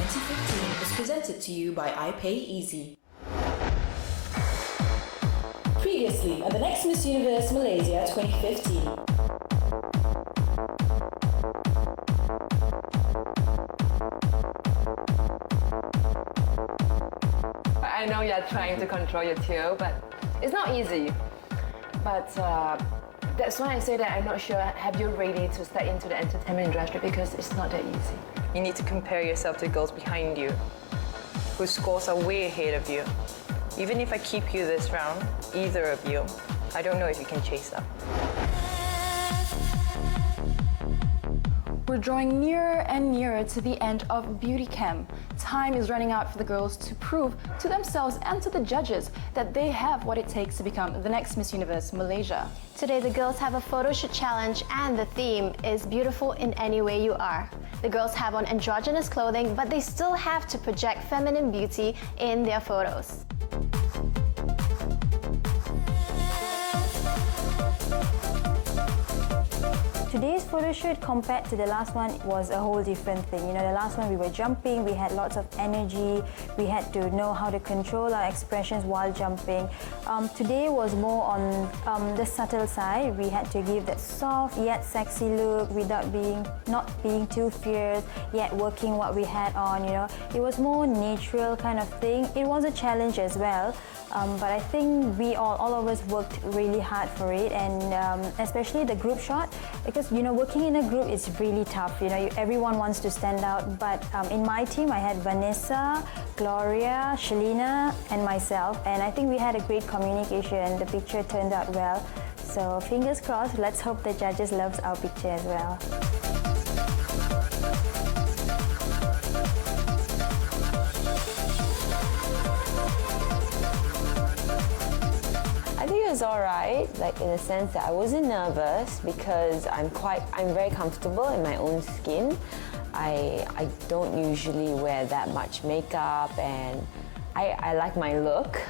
2015 was presented to you by iPayEasy. Previously on the Next Miss Universe Malaysia 2015. I know you're trying to control your tail, but it's not easy. But that's why I say that I'm not sure have you ready to step into the entertainment industry, because it's not that easy. You need to compare yourself to girls behind you, whose scores are way ahead of you. Even if I keep you this round, either of you, I don't know if you can chase up. We're drawing nearer and nearer to the end of beauty camp. Time is running out for the girls to prove to themselves and to the judges that they have what it takes to become the next Miss Universe Malaysia. Today the girls have a photo shoot challenge and the theme is beautiful in any way you are. The girls have on androgynous clothing, but they still have to project feminine beauty in their photos. Today's photo shoot compared to the last one was a whole different thing. You know, the last one we were jumping, we had lots of energy, we had to know how to control our expressions while jumping. Today was more on the subtle side. We had to give that soft yet sexy look without not being too fierce, yet working what we had on, you know. It was more natural kind of thing. It was a challenge as well. But I think we all of us worked really hard for it, and especially the group shot, because you know, working in a group is really tough. You know, everyone wants to stand out. But in my team, I had Vanessa, Gloria, Shalina, and myself, and I think we had a great communication. The picture turned out well. So fingers crossed. Let's hope the judges loves our picture as well. I think it was alright, like in the sense that I wasn't nervous because I'm very comfortable in my own skin. I don't usually wear that much makeup, and I like my look.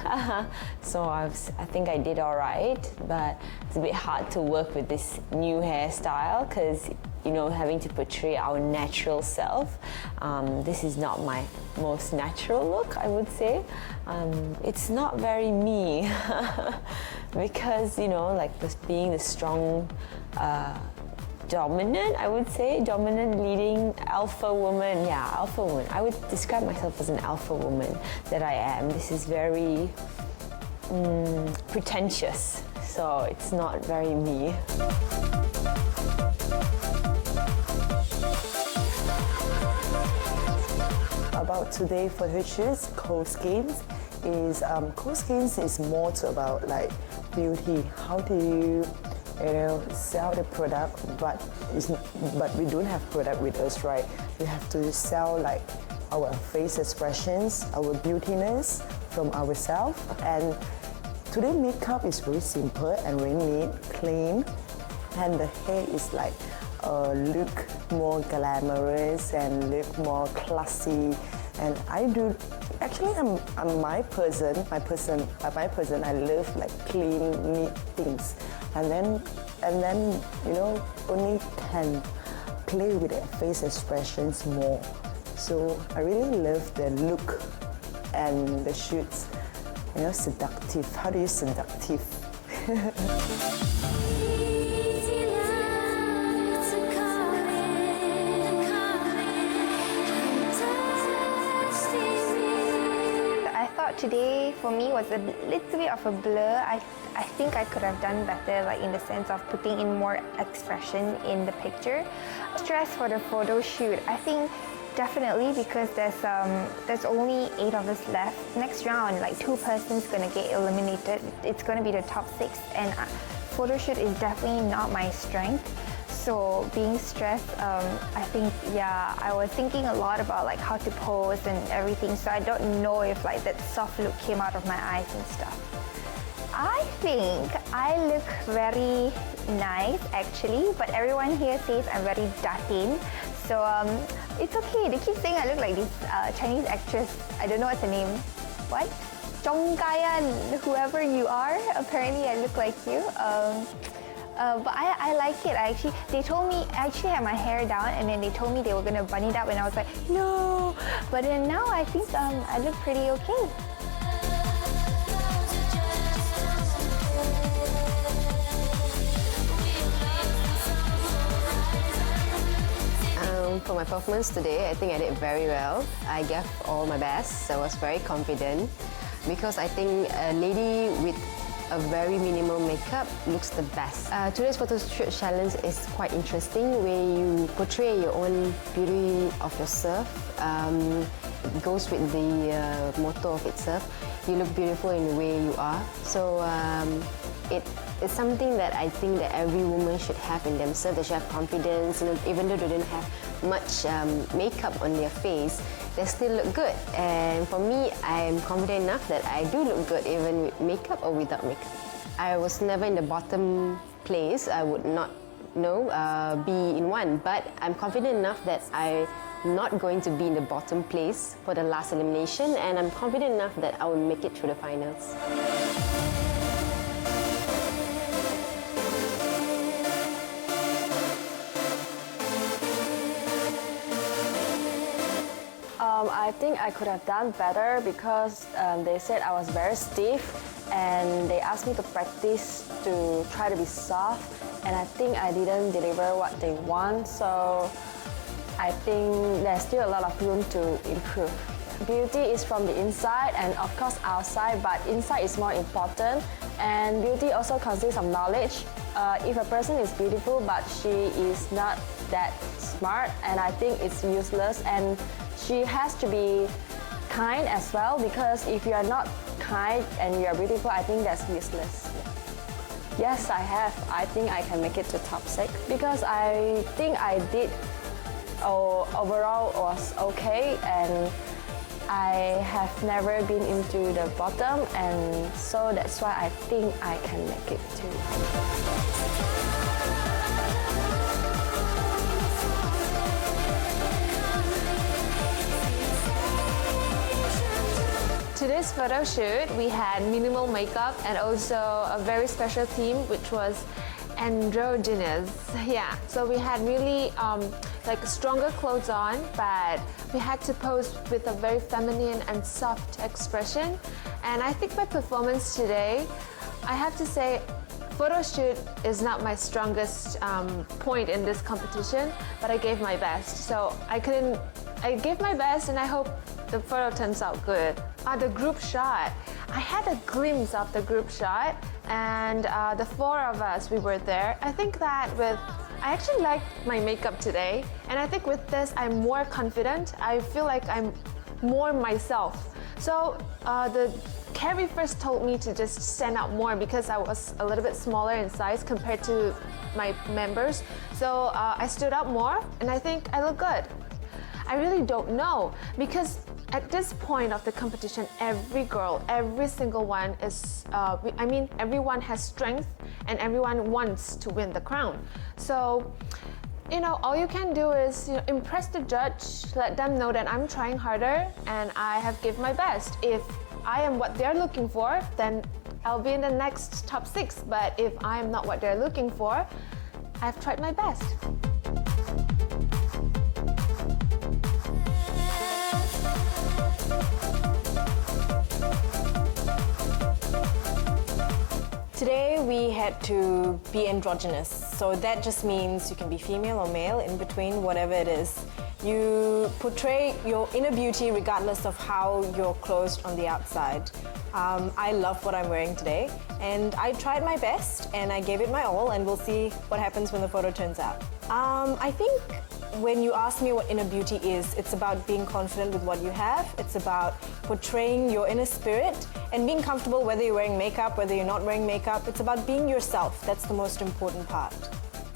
So I think I did alright, but it's a bit hard to work with this new hairstyle because, you know, having to portray our natural self. This is not my most natural look, I would say. It's not very me because, you know, like being the strong, dominant, I would say, dominant leading alpha woman. Yeah, alpha woman. I would describe myself as an alpha woman that I am. This is very pretentious, so it's not very me. About today for her shoots, cold skins is more to about like beauty. How do you sell the product, but we don't have product with us, right? We have to sell like our face expressions, our beautiness from ourselves. And today makeup is very simple and very neat, clean, and the hair is like look more glamorous and look more classy. And I do, actually I'm my person, I love like clean, neat things. And then, you know, only can play with their face expressions more. So I really love the look and the shoots, you know, seductive. How do you seductive? Today for me was a little bit of a blur. I think I could have done better, like in the sense of putting in more expression in the picture. Stress for the photo shoot, I think definitely, because there's only 8 of us left. Next round, like 2 persons gonna get eliminated. It's gonna be the top 6, and photo shoot is definitely not my strength. So being stressed, I think, yeah, I was thinking a lot about like how to pose and everything. So I don't know if like that soft look came out of my eyes and stuff. I think I look very nice actually, but everyone here says I'm very datin. So it's okay. They keep saying I look like this Chinese actress. I don't know what's her name. What? Zhong Gaiyan, whoever you are. Apparently I look like you. But I like it. They told me, I actually had my hair down and then they told me they were gonna bun it up and I was like, no. But then now I think I look pretty okay. For my performance today, I think I did very well. I gave all my best. I was very confident because I think a lady with a very minimal makeup looks the best. Today's photo shoot challenge is quite interesting where you portray your own beauty of yourself. It goes with the motto of itself. You look beautiful in the way you are. So it's something that I think that every woman should have in themselves. They should have confidence. Even though they don't have much makeup on their face, they still look good. And for me, I'm confident enough that I do look good even with makeup or without makeup. I was never in the bottom place. I would not be in one, but I'm confident enough that I'm not going to be in the bottom place for the last elimination, and I'm confident enough that I will make it through the finals. I think I could have done better because they said I was very stiff and they asked me to practice to try to be soft, and I think I didn't deliver what they want, so I think there's still a lot of room to improve. Beauty is from the inside and of course outside, but inside is more important, and beauty also consists of knowledge. If a person is beautiful but she is not that smart, and I think it's useless, and she has to be kind as well, because if you are not kind and you are beautiful, I think that's useless. Yes, I have. I think I can make it to top 6 because I think I did overall was okay, and I have never been into the bottom, and so that's why I think I can make it too. Today's photo shoot, we had minimal makeup and also a very special theme, which was androgynous. Yeah, so we had really like stronger clothes on, but we had to pose with a very feminine and soft expression. And I think my performance today, I have to say, photo shoot is not my strongest point in this competition, but I gave my best. So I gave my best, and I hope the photo turns out good. The group shot. I had a glimpse of the group shot, and the 4 of us, we were there. I think that I actually liked my makeup today, and I think with this, I'm more confident. I feel like I'm more myself. So Carrie first told me to just stand out more because I was a little bit smaller in size compared to my members. So I stood out more, and I think I look good. I really don't know, because at this point of the competition, every girl, every single one is, everyone has strength and everyone wants to win the crown. So, all you can do is impress the judge, let them know that I'm trying harder and I have given my best. If I am what they're looking for, then I'll be in the next top 6. But if I am not what they're looking for, I've tried my best. Today we had to be androgynous, so that just means you can be female or male, in between, whatever it is. You portray your inner beauty regardless of how you're clothed on the outside. I love what I'm wearing today, and I tried my best and I gave it my all, and we'll see what happens when the photo turns out. I think when you ask me what inner beauty is, it's about being confident with what you have. It's about portraying your inner spirit and being comfortable whether you're wearing makeup, whether you're not wearing makeup. It's about being yourself. That's the most important part.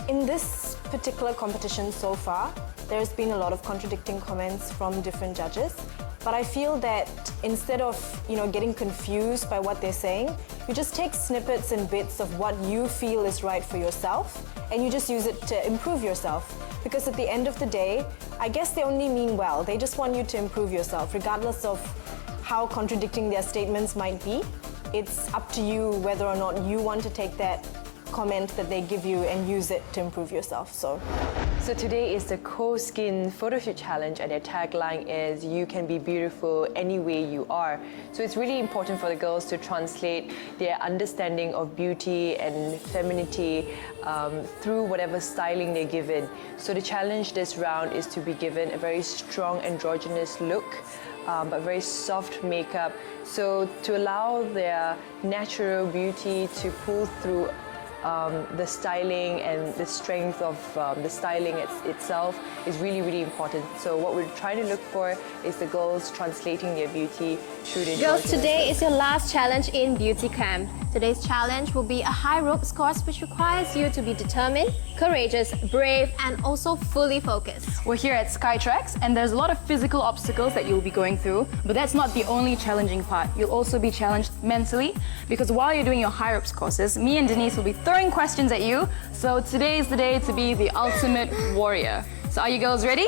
In this particular competition so far, there's been a lot of contradicting comments from different judges. But I feel that instead of getting confused by what they're saying, you just take snippets and bits of what you feel is right for yourself, and you just use it to improve yourself. Because at the end of the day, I guess they only mean well. They just want you to improve yourself, regardless of how contradicting their statements might be. It's up to you whether or not you want to take that comment that they give you and use it to improve yourself. So today is the Co-Skin Photoshoot Challenge, and their tagline is "You can be beautiful any way you are." So it's really important for the girls to translate their understanding of beauty and femininity through whatever styling they're given. So the challenge this round is to be given a very strong androgynous look, but very soft makeup, so to allow their natural beauty to pull through the styling, and the strength of the styling itself is really, really important. So what we're trying to look for is the girls translating their beauty through the Girls, androgynous today is your last challenge in Beauty Camp. Today's challenge will be a high ropes course which requires you to be determined, courageous, brave, and also fully focused. We're here at Skytrax, and there's a lot of physical obstacles that you'll be going through, but that's not the only challenging part. You'll also be challenged mentally, because while you're doing your high ropes courses, me and Denise will be throwing questions at you. So today is the day to be the ultimate warrior. So are you girls ready?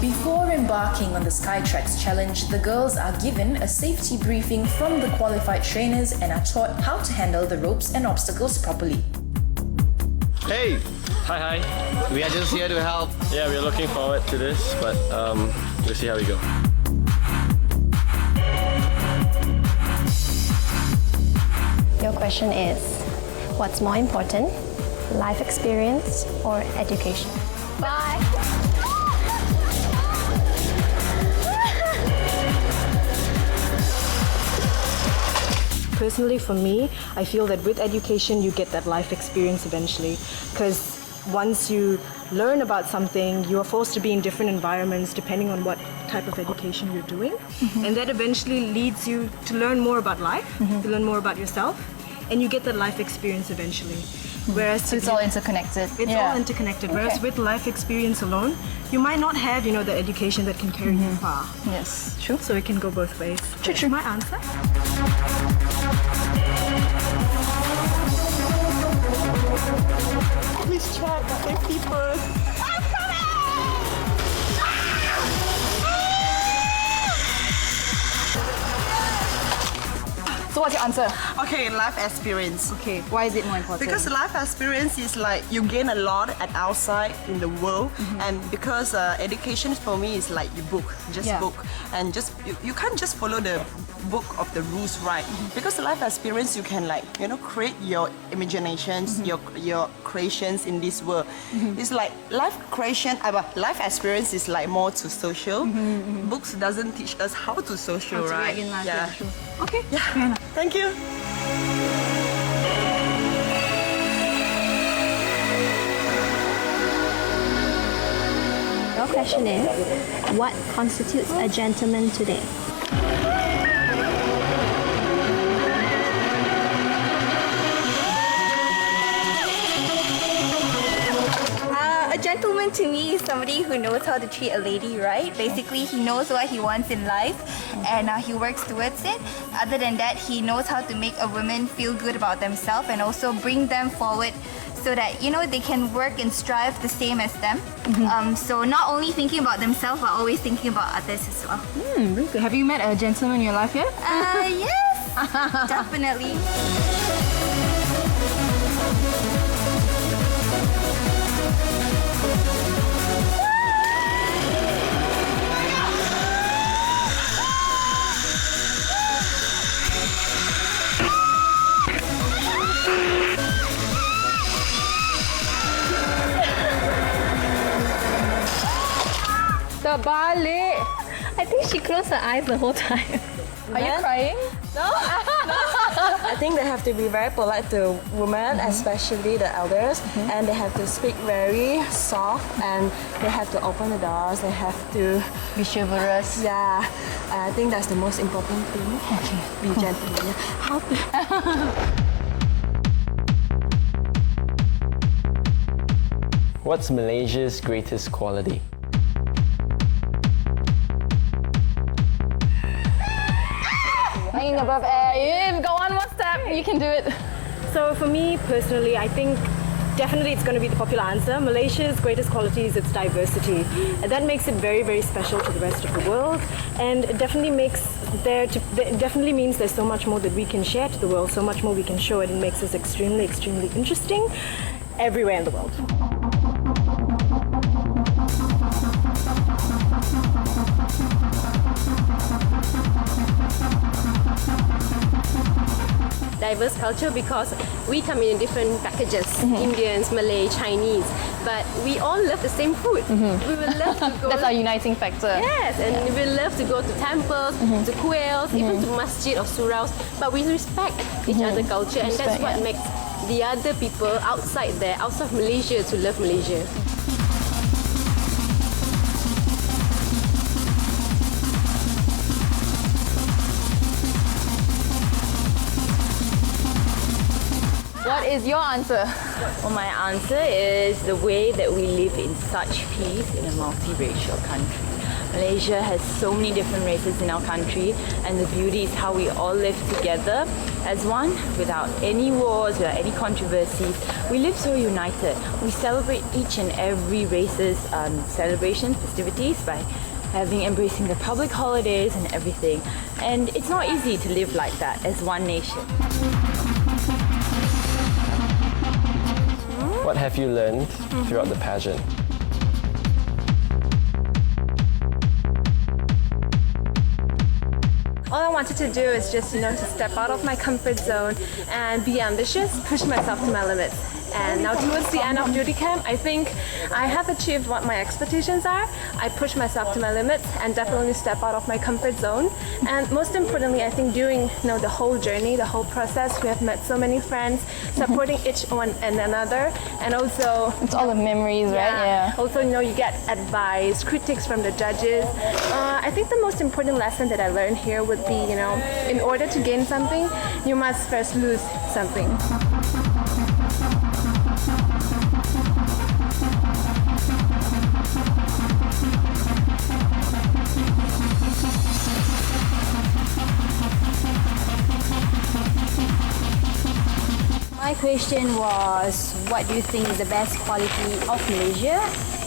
Before embarking on the Skytrax challenge, the girls are given a safety briefing from the qualified trainers and are taught how to handle the ropes and obstacles properly. Hey! Hi. We are just here to help. Yeah, we're looking forward to this, but we'll see how we go. Your question is, what's more important, life experience or education? Bye! personally for me, I feel that with education you get that life experience eventually, because once you learn about something, you are forced to be in different environments depending on what type of education you're doing. And that eventually leads you to learn more about life, to learn more about yourself, and you get that life experience eventually. Whereas So it's all interconnected. it's all interconnected. Whereas with life experience alone, you might not have, the education that can carry you far. Yes, true. So it can go both ways. True. My answer. Please check the safety first. So what's your answer? Okay, life experience. Okay, why is it more important? Because life experience is like you gain a lot at outside in the world, and because education for me is like you book, book, and just you can't just follow the book of the rules, right? Because life experience you can create your imaginations, your creations in this world. It's like life experience is like more to social. Books doesn't teach us how to social, right? In life, yeah, sure. Okay. Yeah. Thank you. Your question is, what constitutes a gentleman today? A gentleman to me is somebody who knows how to treat a lady right. Basically, he knows what he wants in life and he works towards it. Other than that, he knows how to make a woman feel good about themselves and also bring them forward so that, they can work and strive the same as them. So not only thinking about themselves, but always thinking about others as well. Very good. Have you met a gentleman in your life yet? Yes, definitely. Terbalik. I think she closed her eyes the whole time. Are you crying? I think they have to be very polite to women, especially the elders, and they have to speak very soft, and they have to open the doors, they have to Be chivalrous. yeah, I think that's the most important thing. Okay. Be gentle. Yeah. How to What's Malaysia's greatest quality? Hanging above air. You've got one more step. You can do it. So for me personally, I think definitely it's going to be the popular answer. Malaysia's greatest quality is its diversity. And that makes it very, very special to the rest of the world. And it definitely means there's so much more that we can share to the world, so much more we can show it. It makes us extremely, extremely interesting everywhere in the world. Diverse culture because we come in different packages, Indians, Malay, Chinese, but we all love the same food. We will love to go. That's our uniting factor. Yes, and we love to go to temples, to kuils, even to masjid or suraus, but we respect each other's culture, and that's what makes the other people outside Malaysia to love Malaysia. What is your answer? Well, my answer is the way that we live in such peace in a multiracial country. Malaysia has so many different races in our country, and the beauty is how we all live together as one without any wars, without any controversies. We live so united. We celebrate each and every race's celebrations, festivities by embracing the public holidays and everything. And it's not easy to live like that as one nation. What have you learned throughout the pageant? All I wanted to do is just, to step out of my comfort zone and be ambitious, push myself to my limits. And now towards the end of beauty camp, I think I have achieved what my expectations are. I pushed myself to my limits and definitely step out of my comfort zone. And most importantly, I think during the whole journey, the whole process, we have met so many friends, supporting each one and another, and also it's all the memories, right? Yeah. Also, you get advice, critiques from the judges. I think the most important lesson that I learned here would be, in order to gain something, you must first lose something. My question was, what do you think is the best quality of Malaysia?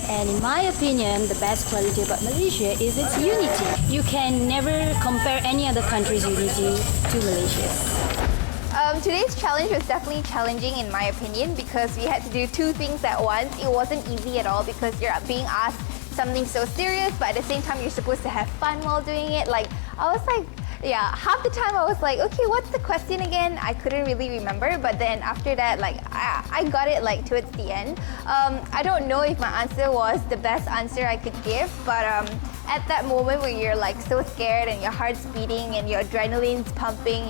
And in my opinion, the best quality about Malaysia is its unity. You can never compare any other country's unity to Malaysia's. Today's challenge was definitely challenging in my opinion because we had to do two things at once. It wasn't easy at all because you're being asked something so serious, but at the same time you're supposed to have fun while doing it. Half the time I was like, okay, what's the question again? I couldn't really remember, but then after that, I got it towards the end. I don't know if my answer was the best answer I could give, but at that moment where you're so scared and your heart's beating and your adrenaline's pumping,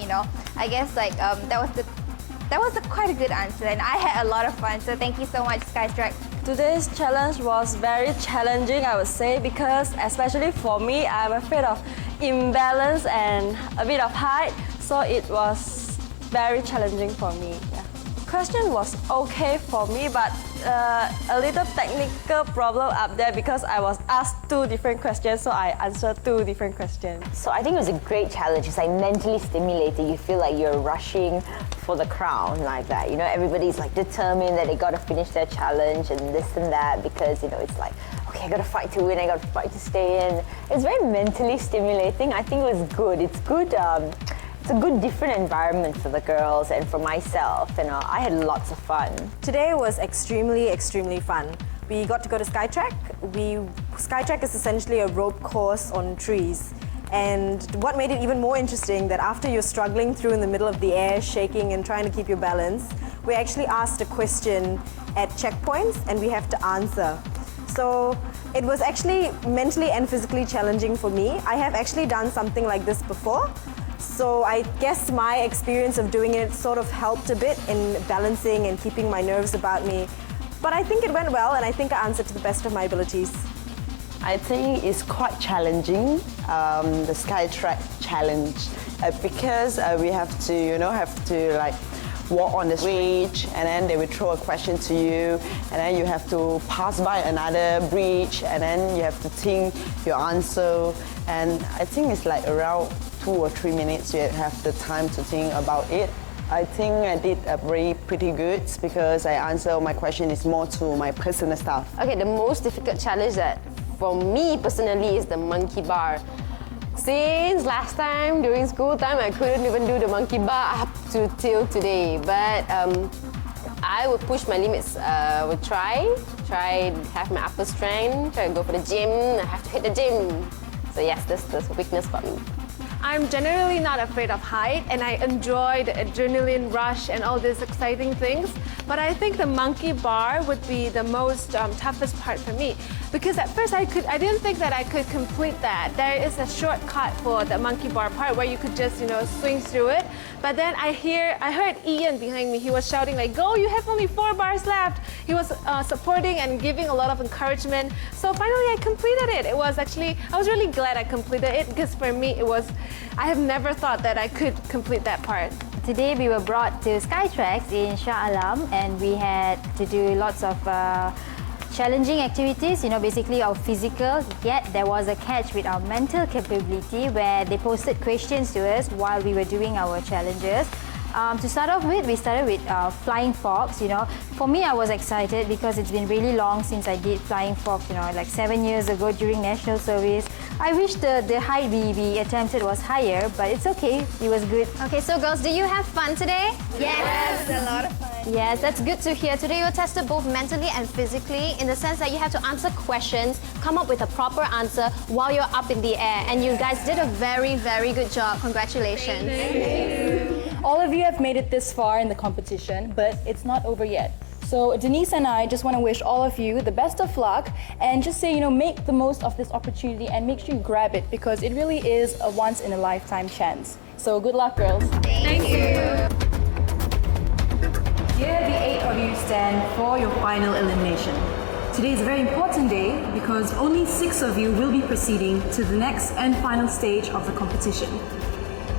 I guess that was quite a good answer, and I had a lot of fun, so thank you so much, Skystrike. Today's challenge was very challenging, I would say, because especially for me, I'm afraid of imbalance and a bit of height, so it was very challenging for me. Yeah. Question was okay for me, but a little technical problem up there because I was asked two different questions, so I answered two different questions. So I think it was a great challenge. It's mentally stimulating. You feel like you're rushing for the crown like that. Everybody's determined that they got to finish their challenge and this and that because, it's okay, I got to fight to win, I got to fight to stay in. It's very mentally stimulating. I think it was good. It's good. It's a good different environment for the girls and for myself. I had lots of fun. Today was extremely, extremely fun. We got to go to Skytrack. Skytrack is essentially a rope course on trees. And what made it even more interesting that after you're struggling through in the middle of the air, shaking and trying to keep your balance, we actually asked a question at checkpoints and we have to answer. So it was actually mentally and physically challenging for me. I have actually done something like this before. So I guess my experience of doing it sort of helped a bit in balancing and keeping my nerves about me. But I think it went well and I think I answered to the best of my abilities. I think it's quite challenging, the Skytrack challenge, because we have to, walk on the bridge, and then they will throw a question to you, and then you have to pass by another bridge, and then you have to think your answer. And I think it's around 2 or 3 minutes you have the time to think about it. I think I did pretty good because I answer my question is more to my personal stuff. Okay, the most difficult challenge that for me personally is the monkey bar. Since last time during school time, I couldn't even do the monkey bar up to till today. But I would push my limits. Would try have my upper strength. Try to go for the gym. I have to hit the gym. So yes, that's the weakness for me. I'm generally not afraid of height, and I enjoy the adrenaline rush and all these exciting things. But I think the monkey bar would be the most toughest part for me, because at first I didn't think that I could complete that. There is a shortcut for the monkey bar part where you could just swing through it. But then I heard Ian behind me. He was shouting like, "Go! You have only 4 bars left." He was supporting and giving a lot of encouragement. So finally, I completed it. I was really glad I completed it, because for me I have never thought that I could complete that part. Today we were brought to Skytrax in Shah Alam, and we had to do lots of challenging activities, basically our physical, yet there was a catch with our mental capability where they posted questions to us while we were doing our challenges. To start off with, we started with flying fox. For me, I was excited because it's been really long since I did flying fox, like 7 years ago during national service. I wish the height we attempted was higher, but it's okay, it was good. Okay, so girls, do you have fun today? Yes, a lot of fun. Yes, that's good to hear. Today you were tested both mentally and physically, in the sense that you had to answer questions, come up with a proper answer while you're up in the air, and you guys did a very, very good job. Congratulations. Thank you. All of you have made it this far in the competition, but it's not over yet. So Denise and I just want to wish all of you the best of luck, and just say, make the most of this opportunity and make sure you grab it, because it really is a once-in-a-lifetime chance. So good luck, girls. Thank you. Here the 8 of you stand for your final elimination. Today is a very important day because only 6 of you will be proceeding to the next and final stage of the competition.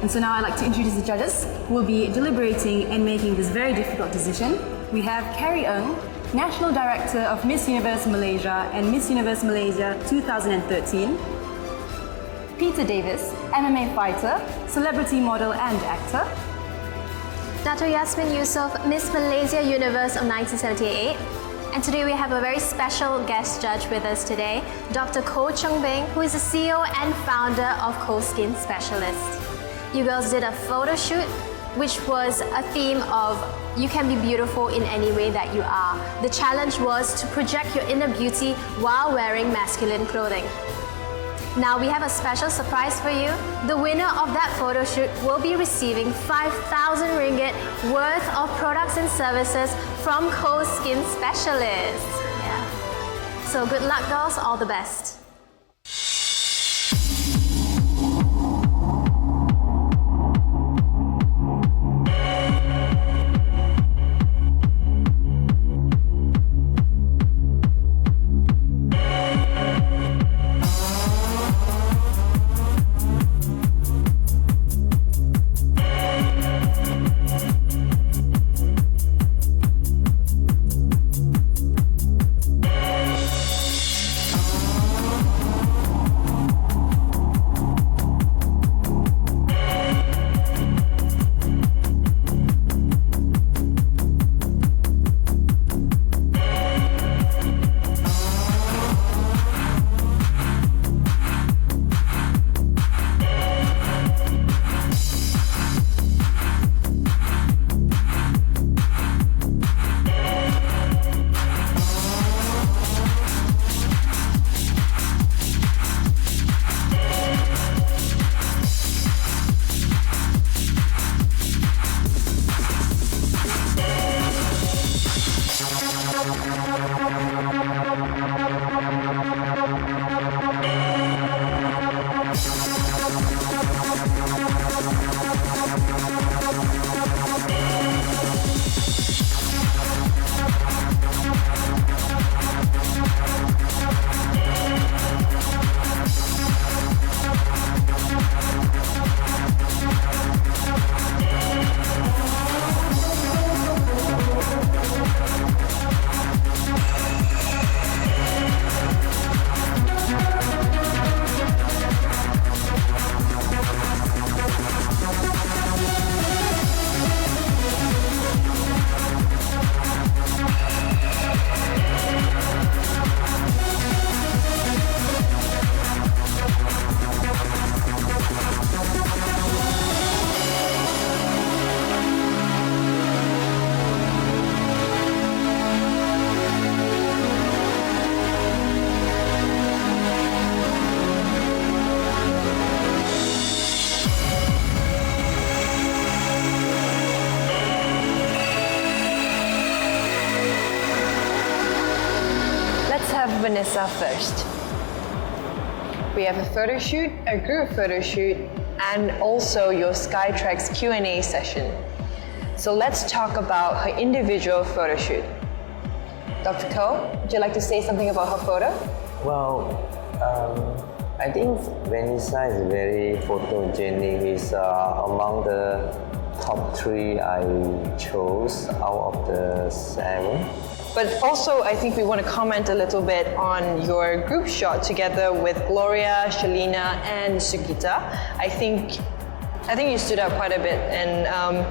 And so now I'd like to introduce the judges who will be deliberating and making this very difficult decision. We have Carrie Ng, National Director of Miss Universe Malaysia and Miss Universe Malaysia 2013. Peter Davis, MMA fighter, celebrity model and actor. Dato' Yasmin Yusof, Miss Malaysia Universe of 1978. And today we have a very special guest judge with us today, Dr. Koh Chung Beng, who is the CEO and founder of Koh Skin Specialist. You girls did a photo shoot, which was a theme of you can be beautiful in any way that you are. The challenge was to project your inner beauty while wearing masculine clothing. Now we have a special surprise for you. The winner of that photo shoot will be receiving 5,000 ringgit worth of products and services from Koh Skin Specialist. Yeah. So good luck, girls. All the best. Vanessa first. We have a photo shoot, a group photo shoot, and also your Skytrax Q&A session. So let's talk about her individual photo shoot. Dr. Ko, would you like to say something about her photo? Well, I think Vanessa is very photogenic. Is among the top 3 I chose out of the 7. But also, I think we want to comment a little bit on your group shot together with Gloria, Shalina, and Sugita. I think you stood out quite a bit, and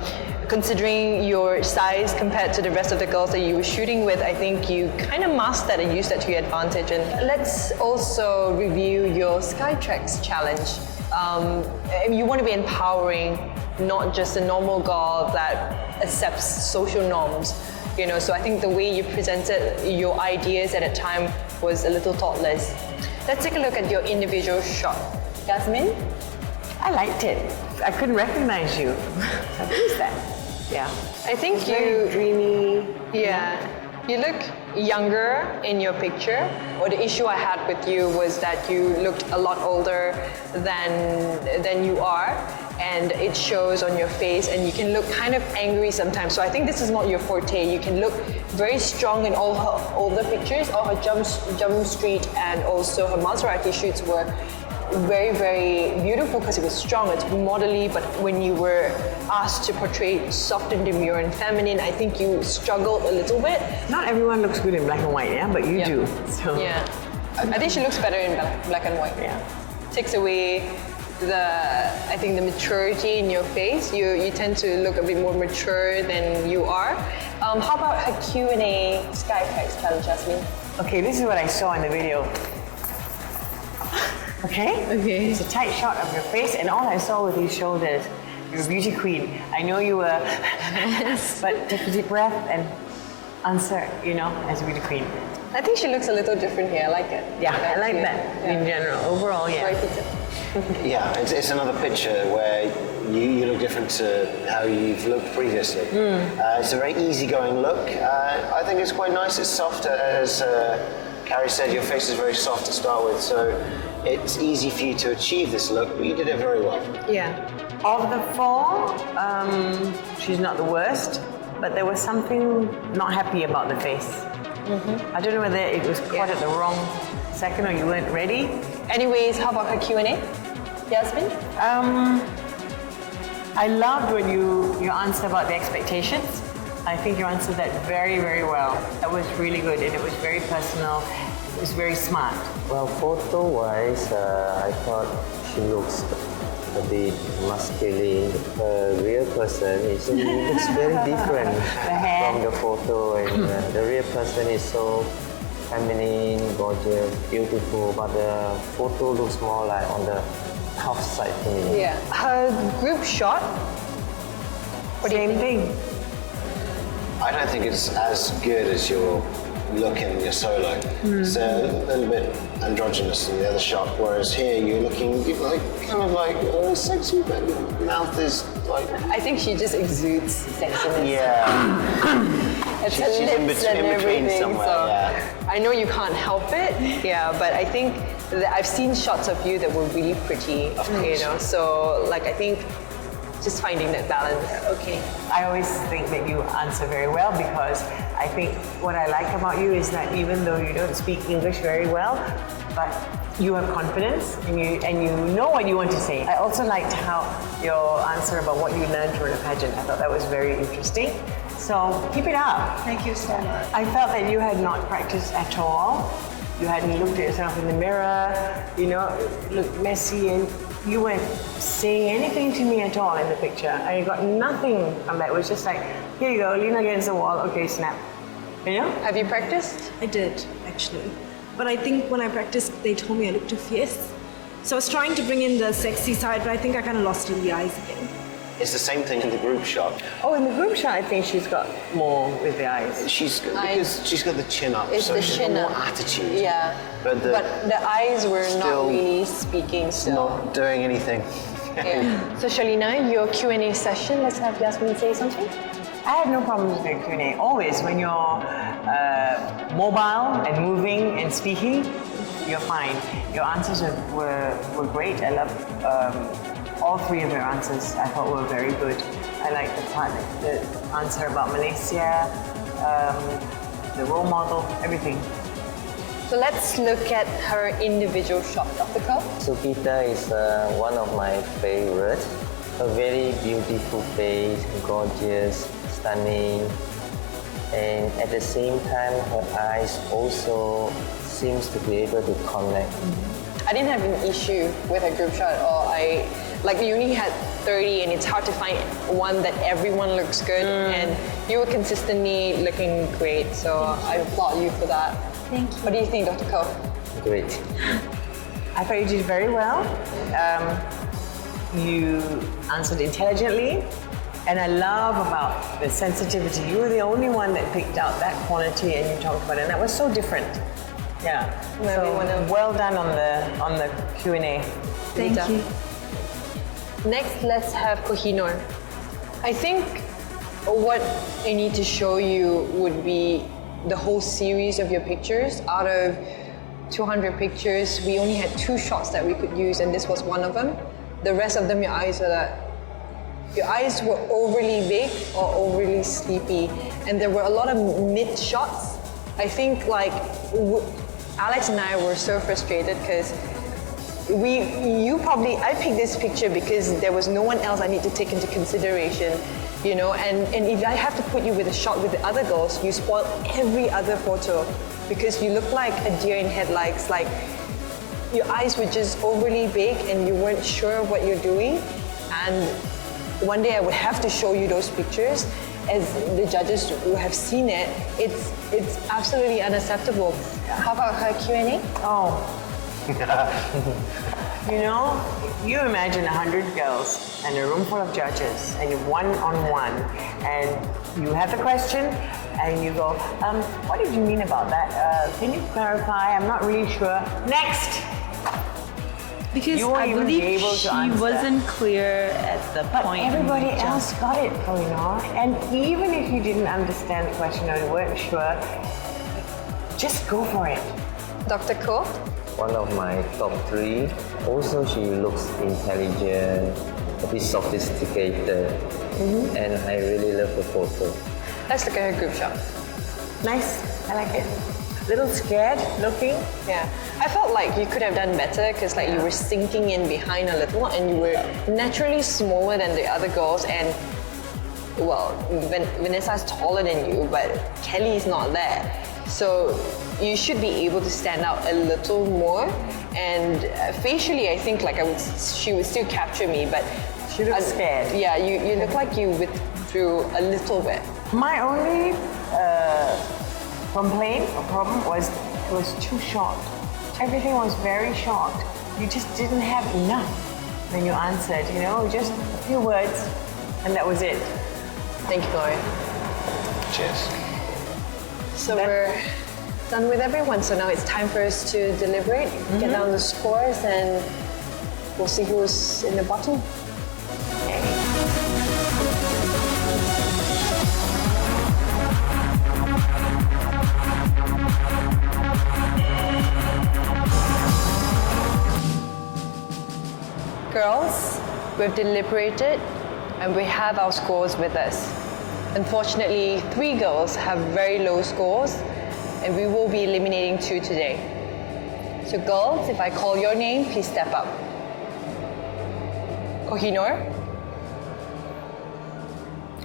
considering your size compared to the rest of the girls that you were shooting with, I think you kind of masked that and used that to your advantage. And let's also review your Skytrax challenge. You want to be empowering, not just a normal girl that accepts social norms. You know, so I think the way you presented your ideas at a time was a little thoughtless. Let's take a look at your individual shot. Yasmin? I liked it. I couldn't recognize you. Who's that? Yeah. I think it's very dreamy. Yeah. You look younger in your picture. Or the issue I had with you was that you looked a lot older than you are. And it shows on your face, and you can look kind of angry sometimes. So I think this is not your forte. You can look very strong in all her older pictures. All her Jump Street and also her Maserati shoots were very, very beautiful because it was strong. It's modelly, but when you were asked to portray soft and demure and feminine, I think you struggled a little bit. Not everyone looks good in black and white, yeah, but you do. So. Yeah, I think she looks better in black and white. Yeah, takes away I think the maturity in your face. You tend to look a bit more mature than you are. How about her Q&A Skytrax challenge, Jasmine? Okay, this is what I saw in the video. Okay? Okay. It's a tight shot of your face, and all I saw were these shoulders. You're a beauty queen. I know you were, but take a deep breath and answer, you know, as a beauty queen. I think she looks a little different here. I like it. Yeah, I like that in general. Overall, yeah. Right, Peter? Yeah, it's another picture where you look different to how you've looked previously. It's a very easygoing look. I think it's quite nice. It's soft, as Carrie said. Your face is very soft to start with, so it's easy for you to achieve this look. But you did it very well. Yeah. Of the 4, she's not the worst, but there was something not happy about the face. I don't know whether it was caught at the wrong second or you weren't ready. Anyways, how about her Q&A? Yasmin? I loved when you answered about the expectations. I think you answered that very, very well. That was really good, and it was very personal. It was very smart. Well, photo-wise, I thought she looks a bit masculine. Her real person is looks very different from the photo, and the real person is so feminine, gorgeous, beautiful, but the photo looks more like on the tough side to me. Yeah. Her group shot? Same thing. I don't think it's as good as your look in your solo. It's a little bit androgynous in the other shot, whereas here you're looking like kind of like sexy, but your mouth is like. I think she just exudes sexiness. Yeah. It's her She's lips and everything. somewhere, So yeah. I know you can't help it. Yeah, but I think that I've seen shots of you that were really pretty. Of course. You know, so like I think just finding that balance. Okay. I always think that you answer very well, because I think what I like about you is that even though you don't speak English very well, but you have confidence and you know what you want to say. I also liked how your answer about what you learned from the pageant. I thought that was very interesting. So keep it up. Thank you so much. I felt that you had not practiced at all. You hadn't looked at yourself in the mirror, you know, it looked messy, and you weren't saying anything to me at all in the picture. I got nothing from that. It was just like, here you go, lean against the wall, okay, snap. You know? Have you practiced? I did, actually. But I think when I practiced, they told me I looked too fierce. So I was trying to bring in the sexy side, but I think I kind of lost it in the eyes again. It's the same thing in the group shot. Oh, in the group shot, I think she's got more with the eyes. Because she's got the chin up, It's so the she's chin got up. more attitude. Yeah. But the eyes were not still really speaking still. Not doing anything. Yeah. So Shalina, your Q&A session, let's have Yasmin say something. I had no problems with the Q&A. Always, when you're mobile and moving and speaking, you're fine. Your answers were great. I love all three of your answers. I thought were very good. I like the answer about Malaysia, the role model, everything. So let's look at her individual shot, Dr. Ko. Sugita is one of my favorites. A very beautiful face, gorgeous, stunning, and at the same time her eyes also seems to be able to connect. I didn't have an issue with her group shot, or we only had 30 and it's hard to find one that everyone looks good, and you were consistently looking great, so I applaud you for that. Thank you. What do you think, Dr. Ko? Great. I thought you did very well. You answered intelligently, and I love about the sensitivity. You were the only one that picked out that quality, and you talked about it, and that was so different. Yeah. So well done on the Q&A. Thank you. Next, let's have Kohinoor. I think what I need to show you would be the whole series of your pictures. Out of 200 pictures, we only had 2 shots that we could use, and this was one of them. The rest of them, your eyes were overly big or overly sleepy, and there were a lot of mid shots. I think Alex and I were so frustrated because I picked this picture because there was no one else I need to take into consideration, you know, and if I have to put you with a shot with the other girls, you spoil every other photo because you look like a deer in headlights, like your eyes were just overly big and you weren't sure what you're doing. And one day I would have to show you those pictures as the judges will have seen it. It's absolutely unacceptable. How about her Q&A? Oh. You know, you imagine 100 girls and a room full of judges and you're one-on-one and you have the question and you go, what did you mean about that? Can you clarify? I'm not really sure. Next! Because I believe she wasn't clear at the point. Everybody else got it, Kohinoor. And even if you didn't understand the question or you weren't sure, just go for it. Dr. Ko? One of my top 3. Also, she looks intelligent, a bit sophisticated, and I really love the photo. Let's look at her group shot. Nice, I like it. Little scared looking. Yeah, I felt like you could have done better because you were sinking in behind a little and you were naturally smaller than the other girls, and well, Vanessa's taller than you, but Kelly's not there. So you should be able to stand out a little more, and facially I think she would still capture me, but she looks scared. Yeah, you look like you withdrew a little bit. My only complaint or problem was it was too short. Everything was very short. You just didn't have enough when you answered, you know, just a few words and that was it. Thank you, Gloria. Cheers. So we're done with everyone, so now it's time for us to deliberate, get down the scores, and we'll see who's in the bottom. Girls, we've deliberated and we have our scores with us. Unfortunately, 3 girls have very low scores and we will be eliminating 2 today. So girls, if I call your name, please step up. Kohinoor,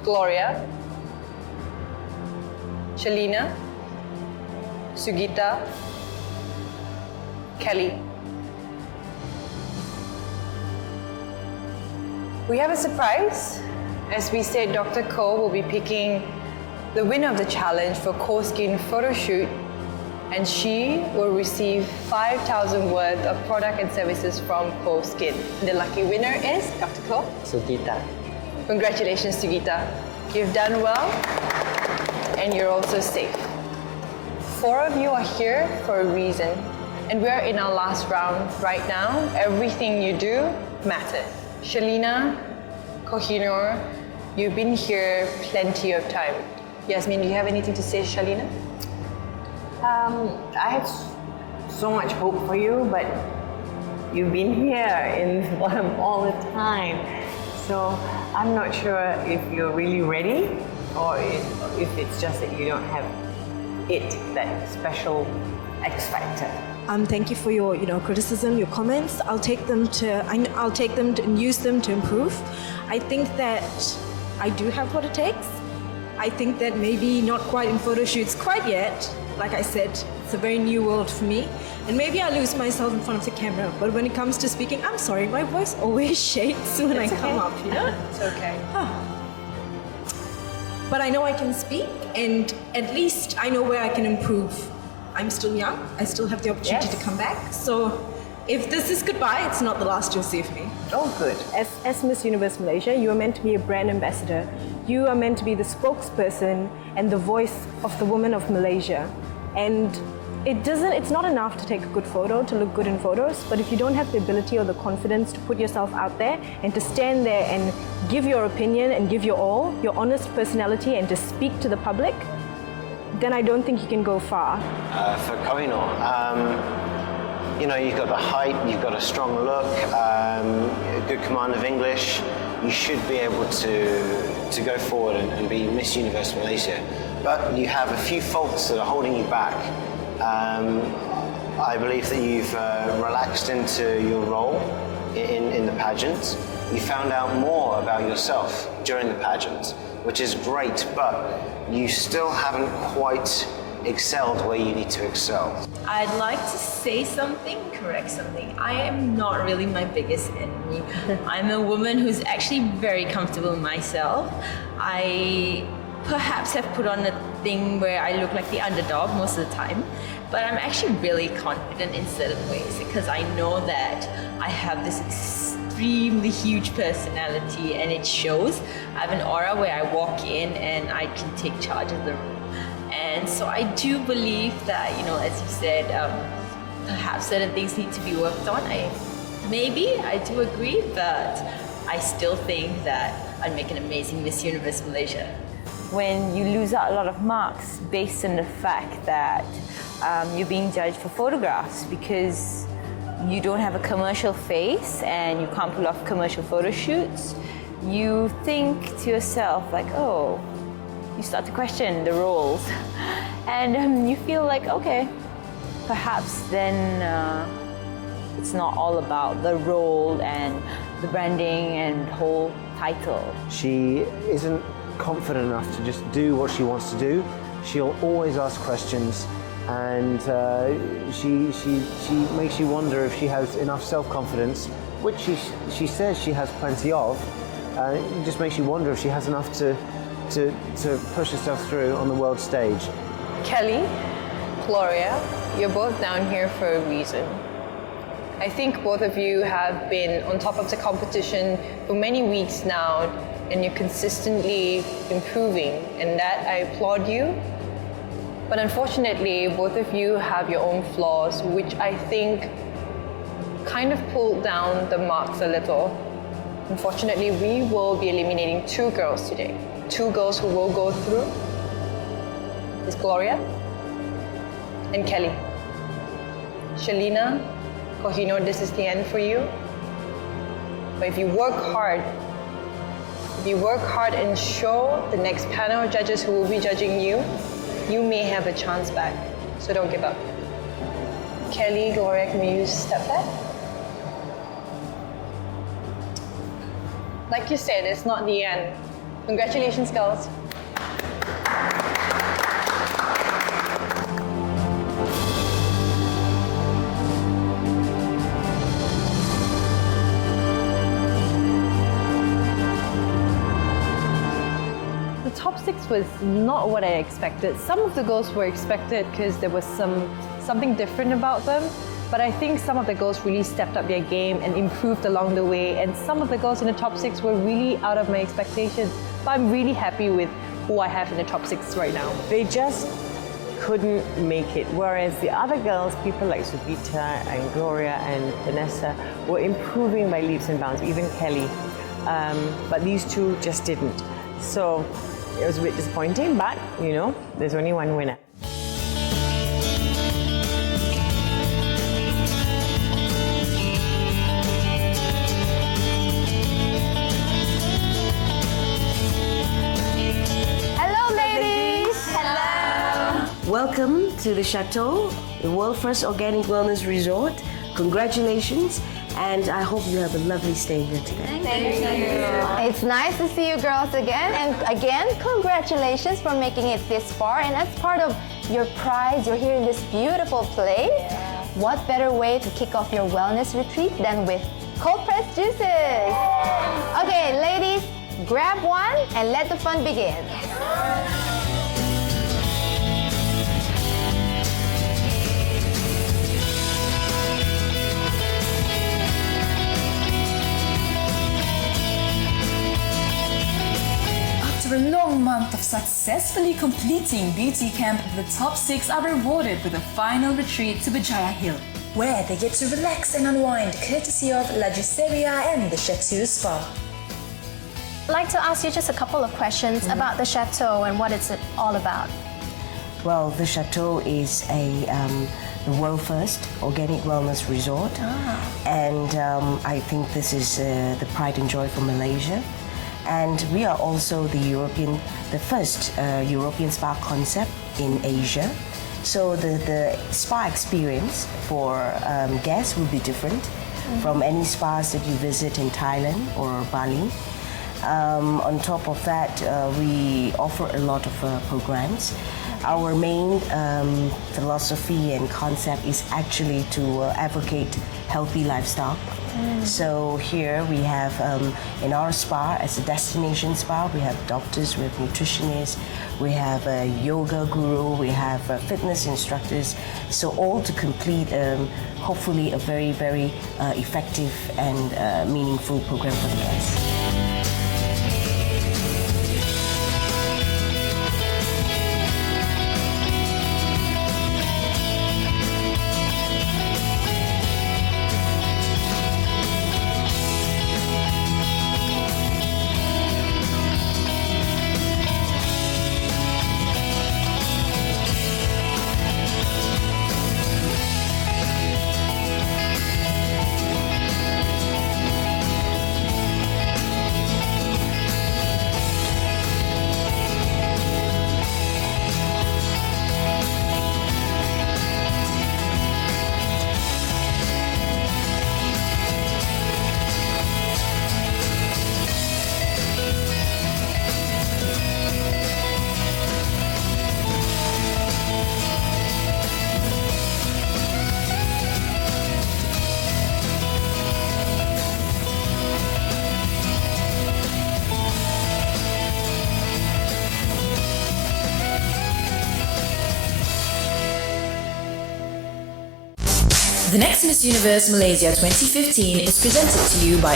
Gloria, Shalina, Sugita, Kelly. We have a surprise. As we said, Dr. Ko will be picking the winner of the challenge for Co-Skin photo shoot, and she will receive 5,000 worth of product and services from Co-Skin. The lucky winner is Dr. Ko. Sugita. Congratulations, Sugita. You've done well, and you're also safe. 4 of you are here for a reason, and we're in our last round right now. Everything you do matters. Shalina, Kohinoor, you've been here plenty of time. Yasmin, do you have anything to say, Shalina? I had so much hope for you, but you've been here in the bottom all the time. So I'm not sure if you're really ready or if it's just that you don't have that special X factor. Thank you for your, criticism, your comments. I'll take them and use them to improve. I think that I do have what it takes. I think that maybe not quite in photo shoots quite yet. Like I said, it's a very new world for me. And maybe I lose myself in front of the camera. But when it comes to speaking, I'm sorry, my voice always shakes when I come up, It's okay. But I know I can speak, and at least I know where I can improve. I'm still young. I still have the opportunity to come back. So if this is goodbye, it's not the last you'll see of me. Oh, good. As Miss Universe Malaysia, you are meant to be a brand ambassador. You are meant to be the spokesperson and the voice of the women of Malaysia. And it's not enough to take a good photo, to look good in photos, but if you don't have the ability or the confidence to put yourself out there and to stand there and give your opinion and give your all, your honest personality, and to speak to the public, then I don't think you can go far. For Kohinoor, you've got the height, you've got a strong look, a good command of English. You should be able to go forward and be Miss Universe Malaysia. But you have a few faults that are holding you back. I believe that you've relaxed into your role in the pageant. You found out more about yourself during the pageant, which is great, but you still haven't quite excelled where you need to excel. I'd like to say something, correct something. I am not really my biggest enemy. I'm a woman who's actually very comfortable in myself. I perhaps have put on a thing where I look like the underdog most of the time, but I'm actually really confident in certain ways because I know that I have this extremely huge personality and it shows. I have an aura where I walk in and I can take charge of the room. And so I do believe that, as you said, perhaps certain things need to be worked on. I do agree, but I still think that I'd make an amazing Miss Universe Malaysia. When you lose out a lot of marks based on the fact that you're being judged for photographs because you don't have a commercial face and you can't pull off commercial photo shoots, you think to yourself like, oh, you start to question the roles and you feel like, okay, perhaps then it's not all about the role and the branding and whole title. She isn't confident enough to just do what she wants to do. She'll always ask questions, and she makes you wonder if she has enough self-confidence, which she says she has plenty of. It just makes you wonder if she has enough to push herself through on the world stage. Kelly, Gloria, you're both down here for a reason. I think both of you have been on top of the competition for many weeks now, and you're consistently improving, and that I applaud you. But unfortunately, both of you have your own flaws, which I think kind of pulled down the marks a little. Unfortunately, we will be eliminating 2 girls today. 2 girls who will go through is Gloria and Kelly. Shalina, Kohinoor, this is the end for you. But if you work hard and show the next panel of judges who will be judging you, you may have a chance back. So don't give up. Kelly, Gloria, can you step back? Like you said, it's not the end. Congratulations, girls. The top 6 was not what I expected. Some of the girls were expected because there was something different about them. But I think some of the girls really stepped up their game and improved along the way. And some of the girls in the top 6 were really out of my expectations. But I'm really happy with who I have in the top 6 right now. They just couldn't make it. Whereas the other girls, people like Subita and Gloria and Vanessa, were improving by leaps and bounds, even Kelly. But these 2 just didn't. So it was a bit disappointing, but you know, there's only one winner. Hello, ladies. Hello. Welcome to the Chateau, the world's first organic wellness resort. Congratulations, and I hope you have a lovely stay here today. Thank you. It's nice to see you girls again, and again, congratulations for making it this far. And as part of your prize, you're here in this beautiful place. What better way to kick off your wellness retreat than with cold-pressed juices? Okay, ladies, grab one and let the fun begin. After a long month of successfully completing beauty camp, the top 6 are rewarded with a final retreat to Berjaya Hill, where they get to relax and unwind courtesy of La Justeria and the Chateau Spa. I'd like to ask you just a couple of questions about the chateau and what it's all about. Well, the Chateau is the world first organic wellness resort, and I think this is the pride and joy for Malaysia. And we are also the first European spa concept in Asia. So the spa experience for guests will be different from any spas that you visit in Thailand or Bali. On top of that, we offer a lot of programs. Our main philosophy and concept is actually to advocate healthy lifestyle. So here we have in our spa, as a destination spa, we have doctors, we have nutritionists, we have a yoga guru, we have fitness instructors. So all to complete hopefully a very, very effective and meaningful program for the guests. The next Miss Universe Malaysia 2015 is presented to you by